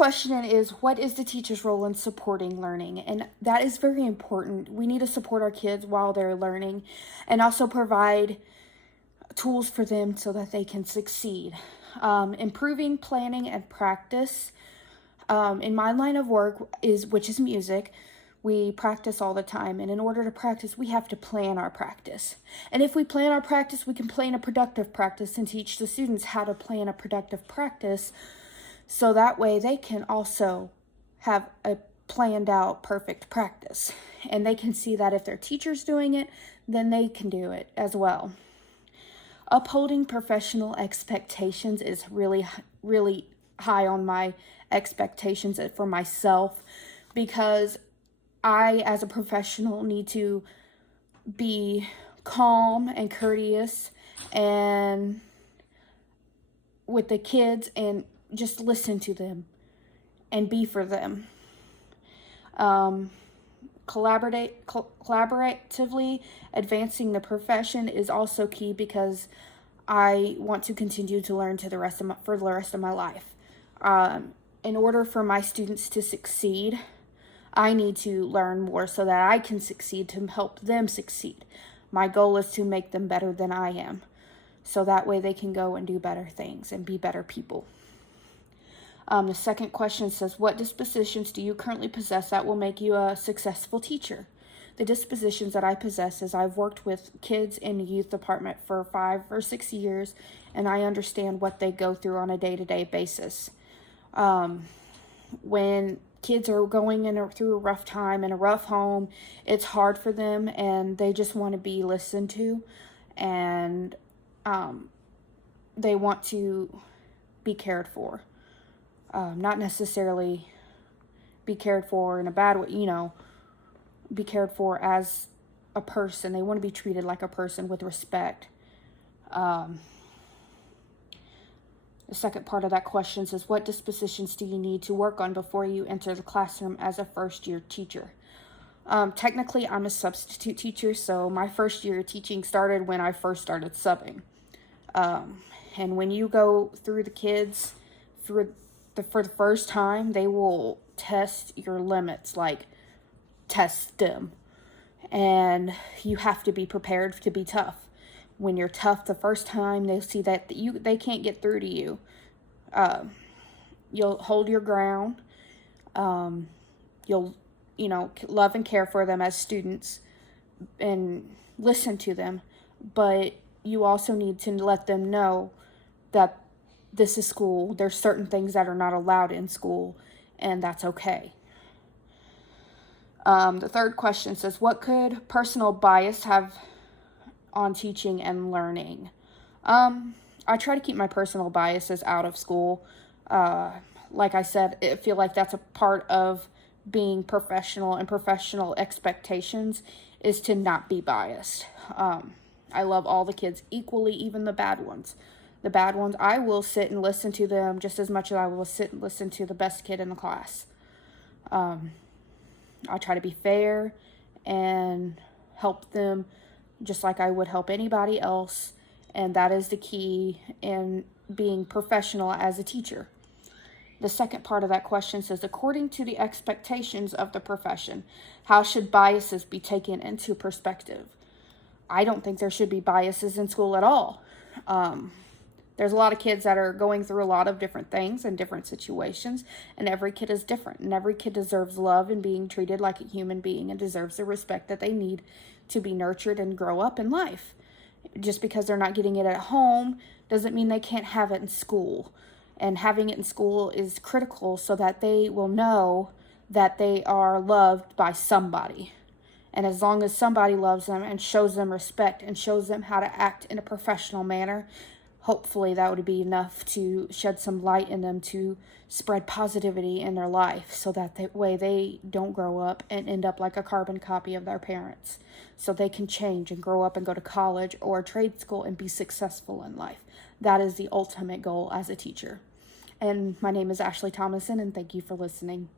question is, what is the teacher's role in supporting learning? And that is very important. We need to support our kids while they're learning and also provide tools for them so that they can succeed. Improving planning and practice. In my line of work, which is music, we practice all the time. And in order to practice, we have to plan our practice. And if we plan our practice, we can plan a productive practice and teach the students how to plan a productive practice. So that way they can also have a planned out perfect practice. And they can see that if their teacher's doing it, then they can do it as well. Upholding professional expectations is really, really high on my expectations for myself, because I, as a professional, need to be calm and courteous and with the kids and just listen to them and be for them. Collaboratively advancing the profession is also key, because I want to continue to learn for the rest of my life. In order for my students to succeed, I need to learn more so that I can succeed, to help them succeed. My goal is to make them better than I am, so that way they can go and do better things and be better people. The second question says, what dispositions do you currently possess that will make you a successful teacher? The dispositions that I possess is I've worked with kids in the youth department for 5 or 6 years, and I understand what they go through on a day-to-day basis. When kids are going through a rough time in a rough home, it's hard for them, and they just want to be listened to, and they want to be cared for. Not necessarily be cared for in a bad way, be cared for as a person. They want to be treated like a person with respect. The second part of that question says, what dispositions do you need to work on before you enter the classroom as a first-year teacher? Technically, I'm a substitute teacher, so my first year teaching started when I first started subbing. And when you go through the kids for the first time, they will test your limits, like test them. And you have to be prepared to be tough. When you're tough the first time, they'll see that they can't get through to you. You'll hold your ground. You'll, love and care for them as students and listen to them. But you also need to let them know that this is school. There's certain things that are not allowed in school, and that's okay. The third question says, what could personal bias have on teaching and learning? I try to keep my personal biases out of school. Like I said, I feel like that's a part of being professional, and professional expectations is to not be biased. I love all the kids equally, even the bad ones. The bad ones, I will sit and listen to them just as much as I will sit and listen to the best kid in the class. I try to be fair and help them just like I would help anybody else. And that is the key in being professional as a teacher. The second part of that question says, according to the expectations of the profession, how should biases be taken into perspective? I don't think there should be biases in school at all. There's a lot of kids that are going through a lot of different things and different situations, and every kid is different, and every kid deserves love and being treated like a human being and deserves the respect that they need to be nurtured and grow up in life. Just because they're not getting it at home doesn't mean they can't have it in school. And having it in school is critical so that they will know that they are loved by somebody. And as long as somebody loves them and shows them respect and shows them how to act in a professional manner, hopefully that would be enough to shed some light in them to spread positivity in their life, so that way they don't grow up and end up like a carbon copy of their parents. So they can change and grow up and go to college or trade school and be successful in life. That is the ultimate goal as a teacher. And my name is Ashley Thomason, and thank you for listening.